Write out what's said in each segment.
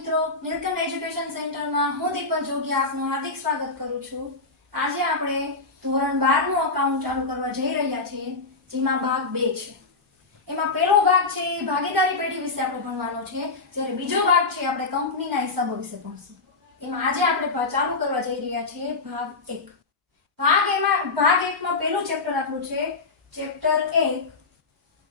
મિત્રો નીલકંઠ એજ્યુકેશન સેન્ટરમાં હું દીપક જોગી આપનું હાર્દિક સ્વાગત કરું છું. આજે આપણે ધોરણ બારનું અકાઉન્ટ ચાલુ કરવા જઈ રહ્યા છીએ, જેમાં ભાગ બે છે. એમાં પહેલો ભાગ છે એ ભાગીદારી પેઢી વિશે આપણે ભણવાનો છે. જ્યારે બીજો ભાગ છે આપણે કંપનીના હિસાબો વિશે ભણશું. એમાં આજે આપણે ચાલુ કરવા જઈ રહ્યા છીએ ભાગ એક. ભાગ એમાં, ભાગ એકમાં પહેલું ચેપ્ટર આપણું છે ચેપ્ટર એક,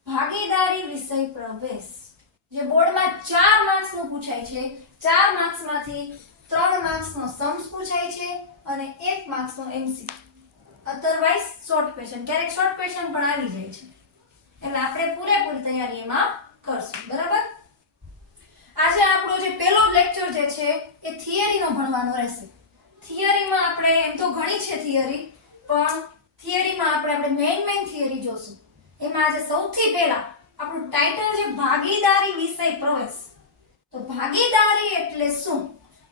ભાગીદારી વિષય પ્રવેશ. જે બોર્ડમાં ચાર માર્ક્સનું પૂછાય છે, ચાર માર્ક્સમાંથી ત્રણ માર્ક્સનો સમ્સ પૂછાય છે અને એક માર્ક્સનો M C otherwise short question ક્યારેક શોર્ટ ક્વેશ્ચન પણ આવી જાય છે. એટલે આપણે પૂરેપૂરી તૈયારી એમાં કરશું. બરાબર? આજે આપણો જે પહેલો લેક્ચર જે છે, એ થિયરીનો ભણવાનો રહેશે. થિયરીમાં આપણે, એમ તો ઘણી છે થિયરી પણ થિયરીમાં આપણે આપણે મેઇન મેઇન થિયરી જોશું. એમાં આજે સૌથી પહેલા આપણું ટાઇટલ છે ભાગીદારી વિષય પ્રવેશ. તો ભાગીદારી એટલે શું?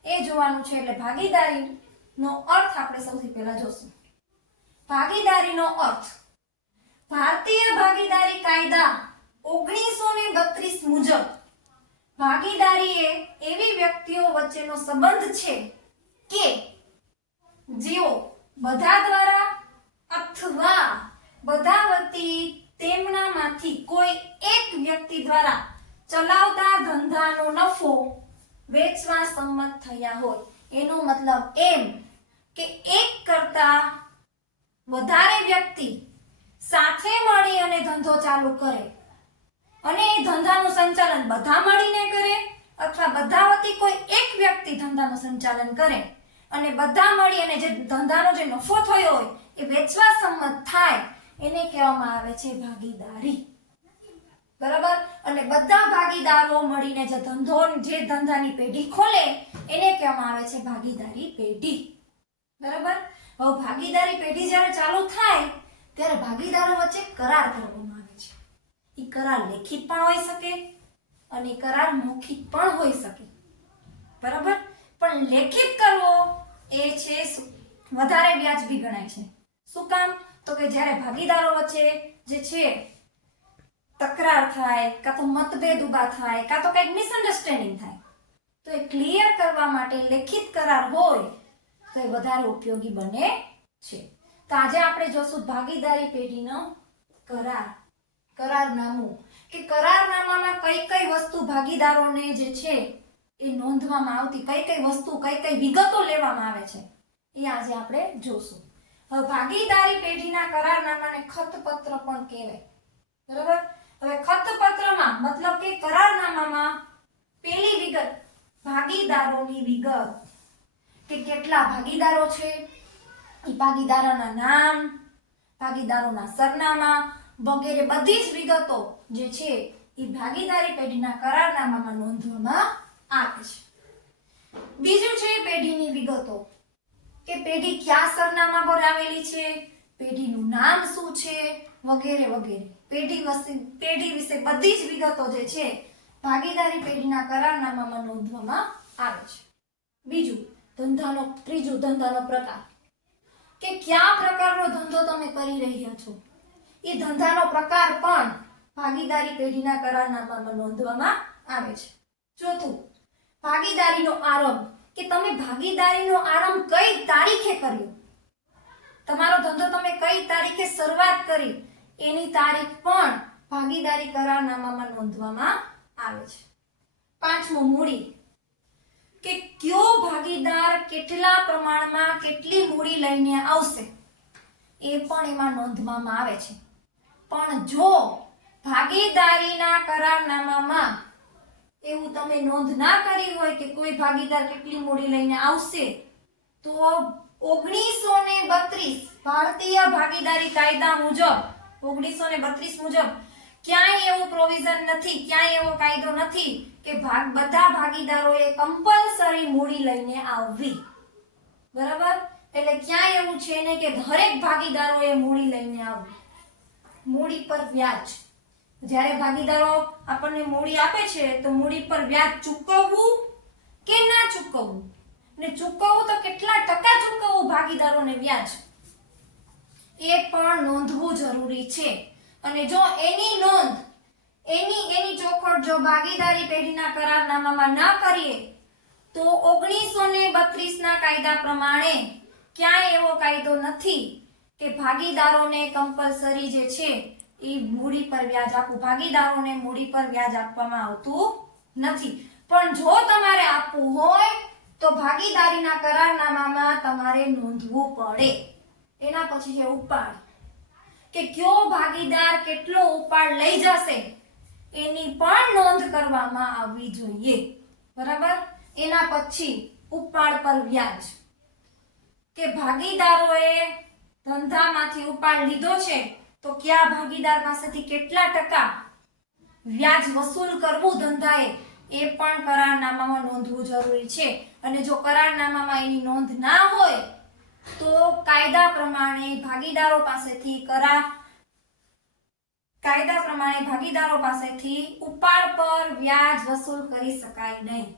એ જોવાનું છે એટલે ભાગીદારીનો અર્થ આપણે સૌથી પહેલા જોશું. ભાગીદારીનો અર્થ. ભારતીય ભાગીદારી કાયદા ઓગણીસો ને બત્રીસ મુજબ ભાગીદારી એ એવી વ્યક્તિઓ વચ્ચેનો સંબંધ છે કે જેઓ બધા દ્વારા અથવા બધા વતી તેમનામાંથી કોઈ એક વ્યક્તિ દ્વારા ચલાવતા ધંધાનો નફો વેચવા સંમત થયા હોય. એનો મતલબ એમ કે એક કરતા વધારે વ્યક્તિ સાથે મળી અને ધંધો ચાલુ કરે. અને એ ધંધાનું સંચાલન બધા મળીને કરે અથવા બધા વતી કોઈ એક વ્યક્તિ ધંધાનું સંચાલન કરે. અને બધા મળી અને જે ધંધાનો જે નફો થયો હોય, એ વેચવા સંમત થાય. એને કહેવામાં આવે છે ભાગીદારી. બરાબર? અને બધા ભાગીદારો મળીને જે ધંધો જે ધંધાની પેઢી ખોલે, એને કહેવામાં આવે છે ભાગીદારી પેઢી. બરાબર? હવે ભાગીદારી પેઢી જ્યારે ચાલુ થાય, ત્યારે ભાગીદારો વચ્ચે કરાર કરવામાં આવે છે. એ કરાર લેખિત પણ હોઈ શકે અને કરાર મૌખિક પણ હોઈ શકે. બરાબર? પણ લેખિત કરવો એ છે? વધારે વ્યાજબી ગણાય છે. શું કામ? તો કે જ્યારે ભાગીદારો વચ્ચે જે છે, તકરાર થાય, કાં તો મતભેદ ઊભા થાય, કાં તો કંઈક મિસઅન્ડરસ્ટેન્ડિંગ થાય, તો એ ક્લિયર કરવા માટે લેખિત કરાર હોય, તો એ વધારે ઉપયોગી બને છે. તો આજે આપણે જોશું ભાગીદારી પેઢીનો કરાર, કરારનામું. કે કરારનામામાં કઈ કઈ વસ્તુ ભાગીદારોને જે છે, એ નોંધવામાં આવતી, કઈ કઈ વસ્તુ, કઈ કઈ વિગતો લેવામાં આવે છે, એ આજે આપણે જોશું. ભાગીદારી પેઢીના કરારનામાને ખતપત્ર પણ કહેવાય. બરાબર? હવે ખતપત્રમાં મતલબ કે કરારનામામાં પેલી વિગત ભાગીદારોની વિગત. કે કેટલા ભાગીદારો છે? એ ભાગીદારોના નામ, ભાગીદારોના સરનામા, વગેરે બધી જ વિગતો જે છે એ ભાગીદારી પેઢીના કરારનામામાં નોંધવામાં આવે છે. બીજું છે પેઢીની વિગતો. કે પેઢી કયા સરનામા પર આવેલી છે? પેઢીનું નામ શું છે? વગેરે વગેરે. પેઢી વસ્તી, પેઢી વિશે બધી જ વિગતો જે છે, ભાગીદારી પેઢીના કરારનામામાં નોંધવામાં આવે છે. બીજું, ધંધાનો, ત્રીજું, ધંધાનો પ્રકાર. કે કયા પ્રકારનો ધંધો તમે કરી રહ્યા છો? એ ધંધાનો પ્રકાર પણ ભાગીદારી પેઢીના કરારનામામાં નોંધવામાં આવે છે. ચોથું, ભાગીદારીનો આરંભ. કે તમે ભાગીદારીનો આરંભ કઈ તારીખે કર્યો? તમારો ધંધો તમે કઈ તારીખે શરૂઆત કરી? એની તારીખ પણ ભાગીદારી કરારનામામાં નોંધવામાં આવે છે. પાંચમું મૂડી. કે કયો ભાગીદાર કેટલા પ્રમાણમાં કેટલી મૂડી લઈને આવશે? એ પણ એમાં નોંધવામાં આવે છે. પણ જો ભાગીદારીના કરારનામામાં એવું તમે નોંધ ના કરી હોય કે કોઈ ભાગીદાર કેટલી મૂડી લઈને આવશે, તો ઓગણીસો ને બત્રીસ ભારતીય ભાગીદારી કાયદા મુજબ, ઓગણીસો ને બત્રીસ મુજબ ક્યાંય એવું પ્રોવિઝન નથી, ક્યાંય એવો કાયદો નથી કે ભાગ, બધા ભાગીદારોએ કમ્પલસરી મૂડી લઈને આવવી. બરાબર? એટલે ક્યાંય એવું છે ને કે દરેક ભાગીદારોએ મૂડી લઈને આવવી. મૂડી પર વ્યાજ. જ્યારે ભાગીદારો આપણને મૂડી આપે છે, તો મૂડી પર વ્યાજ ચૂકવવું કે ના ચૂકવવું? ને ચૂકવવું તો કેટલા ટકા ચૂકવવું ભાગીદારોને વ્યાજ? એ પણ નોંધવું જરૂરી છે. અને જો એની નોંધ, એની એની ચોખવટ જો ભાગીદારી પેઢીના કરારનામામાં ના કરીએ, તો ઓગણીસો ને બત્રીસના કાયદા પ્રમાણે ક્યાંય એવો કાયદો નથી કે ભાગીદારોને કમ્પલસરી જે છે એ મૂડી પર વ્યાજ આપવું. ભાગીદારોને મૂડી પર વ્યાજ આપવામાં આવતું નથી. પણ જો તમારે આપવું હોય, તો ભાગીદારીના કરારનામામાં તમારે નોંધવું પડે. એના પછી છે ઉપાડ. કે કયો ભાગીદાર કેટલો ઉપાડ લઈ જશે, એની પણ નોંધ કરવામાં આવવી જોઈએ. બરાબર? એના પછી ઉપાડ પર વ્યાજ. કે ભાગીદારોએ ધંધામાંથી ઉપાડ લીધો છે તો કયા ભાગીદાર પાસેથી કેટલા ટકા વ્યાજ વસૂલ કરવું ધંધાએ, એ પણ કરારનામામાં નોંધવું જરૂરી છે. અને જો કરારનામામાં એની નોંધ ના હોય, તો કાયદા પ્રમાણે ભાગીદારો પાસેથી કરાર, કાયદા પ્રમાણે ભાગીદારો પાસેથી ઉપાડ પર વ્યાજ વસૂલ કરી શકાય નહીં.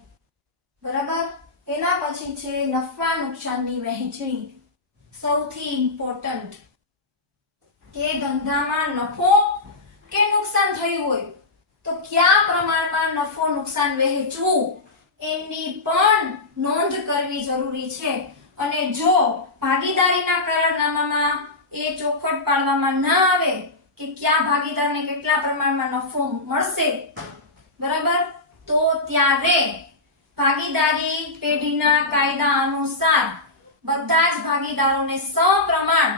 બરાબર? એના પછી છે નફા નુકસાનની વહેંચણી. સૌથી ઇમ્પોર્ટન્ટ કે ધંધામાં નફો કે નુકસાન થયું હોય, તો કયા પ્રમાણમાં નફો નુકસાન વહેંચવું? એની પણ નોંધ કરવી જરૂરી છે. અને જો ભાગીદારીના કરારનામામાં એ ચોખવટ પાડવામાં ન આવે કે કયા ભાગીદારને કેટલા પ્રમાણમાં નફો મળશે, બરાબર? તો ત્યારે ભાગીદારી પેઢીના કાયદા અનુસાર બધા જ ભાગીદારોને સપ્રમાણ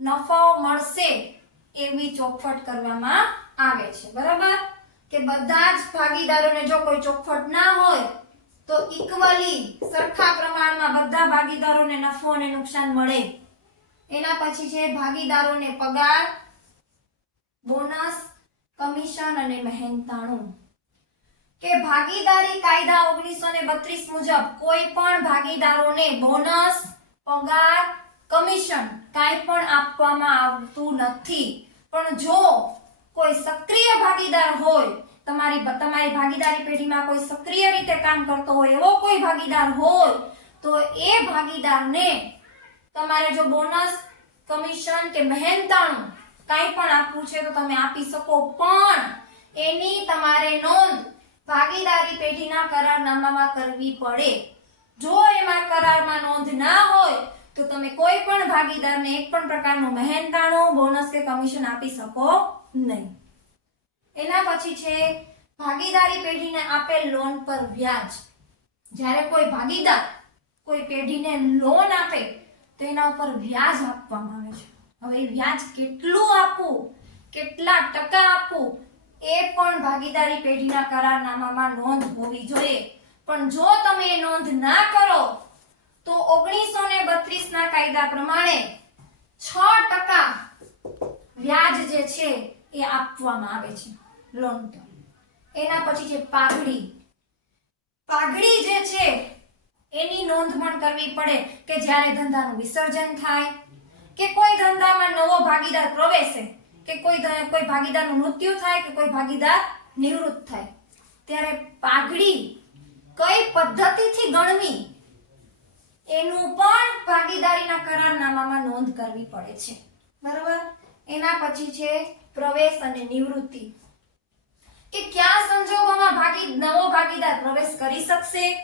નફો મળશે એવી ચોખવટ કરવામાં આવે છે. બરાબર? કે બધા જ ભાગીદારોને જો કોઈ ચોખવટ ના હોય, તો ઇક્વલી સરખા પ્રમાણમાં બધા ભાગીદારોને નફો અને નુકસાન મળે. એના પછી છે ભાગીદારોને પગાર, બોનસ, કમિશન અને મહેનતાણું. કે ભાગીદારી કાયદા ઓગણીસો ને બત્રીસ મુજબ કોઈ પણ ભાગીદારોને બોનસ, પગાર, કમિશન કાંઈ પણ આપવામાં આવતું નથી. પણ જો કોઈ સક્રિય ભાગીદાર હોય, તમારી તમારી ભાગીદારી પેઢીમાં કોઈ સક્રિય રીતે કામ કરતો હોય, એવો કોઈ ભાગીદાર હોય, તો એ ભાગીદારને તમારે જો બોનસ, કમિશન કે મહેનતાણું કાંઈ પણ આપવું છે તો તમે આપી શકો. પણ એની તમારે નોંધ ભાગીદારી પેઢીના કરારનામામાં કરવી પડે. જો એમાં કરારમાં નોંધ ના હોય તો તમે કોઈ પણ ભાગીદારને એક પણ પ્રકારનું મહેનતાણું બોનસ કે કમિશન આપી શકો નહીં. એના પછી છે, ભાગીદારી પેઢીને આપેલ લોન પર વ્યાજ. જ્યારે કોઈ ભાગીદાર કોઈ પેઢીને લોન આપે, તો એના ઉપર વ્યાજ આપવામાં આવે છે. હવે વ્યાજ કેટલું આપવું, કેટલા ટકા આપવું, એ પણ ભાગીદારી પેઢીના કરારનામામાં નોંધ હોવી જોઈએ. પણ જો તમે એ નોંધ ના કરો તો ઓગણીસો ને બત્રીસ ના કાયદા પ્રમાણે છ ટકા વ્યાજ જે છે એ આપવામાં આવે છે લોન પર એના પછી છે પાઘડી. પાઘડી જે છે, એની નોંધ પણ કરવી પડે કે જ્યારે ધંધાનું વિસર્જન થાય, કે કોઈ ધંધામાં નવો ભાગીદાર પ્રવેશે, કે કોઈ કોઈ ભાગીદારનું મૃત્યુ થાય, કે કોઈ ભાગીદાર નિવૃત્ત થાય. ત્યારે પાઘડી કઈ પદ્ધતિથી ગણવી એનું પણ ભાગીદારીના કરારનામામાં નોંધ કરવી પડે છે. બરાબર? એના પછી છે પ્રવેશ અને નિવૃત્તિ. કે કયા સંજોગોમાં ભાગી, નવો ભાગીદાર પ્રવેશ કરી શકશે?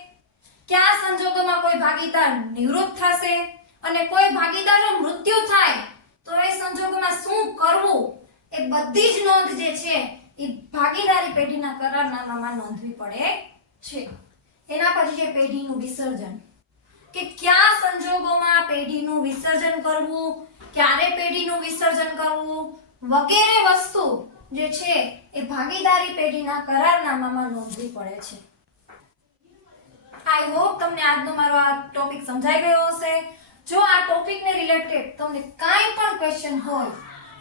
કયા સંજોગોમાં કોઈ ભાગીદાર નિવૃત્ત થશે? અને કોઈ ભાગીદારનું મૃત્યુ થાય, તો એ સંજોગોમાં શું કરવું? એ બધી જ નોંધ જે છે, એ ભાગીદારી પેઢીના કરારનામામાં નોંધવી પડે છે. એના પછી છે પેઢીનું વિસર્જન. કે કયા સંજોગોમાં પેઢીનું વિસર્જન કરવું, ક્યારે પેઢીનું વિસર્જન કરવું, વગેરે વસ્તુ જે છે એ ભાગીદારી પેઢીના કરારનામામાં નોંધવી પડે છે. આઈ હોપ તમને આજનો મારો આ ટોપિક સમજાઈ ગયો હશે. જો આ ટોપિકને રિલેટેડ તમને કાંઈ પણ ક્વેશ્ચન હોય,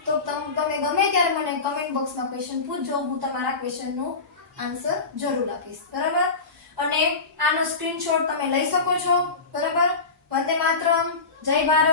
તો તમ- ગમે ત્યારે મને કમેન્ટ બોક્સમાં ક્વેશ્ચન પૂછજો, હું તમારા ક્વેશ્ચનનું આન્સર જરૂર આપીશ. બરાબર? અને આનો સ્ક્રીનશોટ તમે લઈ શકો છો. બરાબર? વંદે માતરમ. જય ભારત.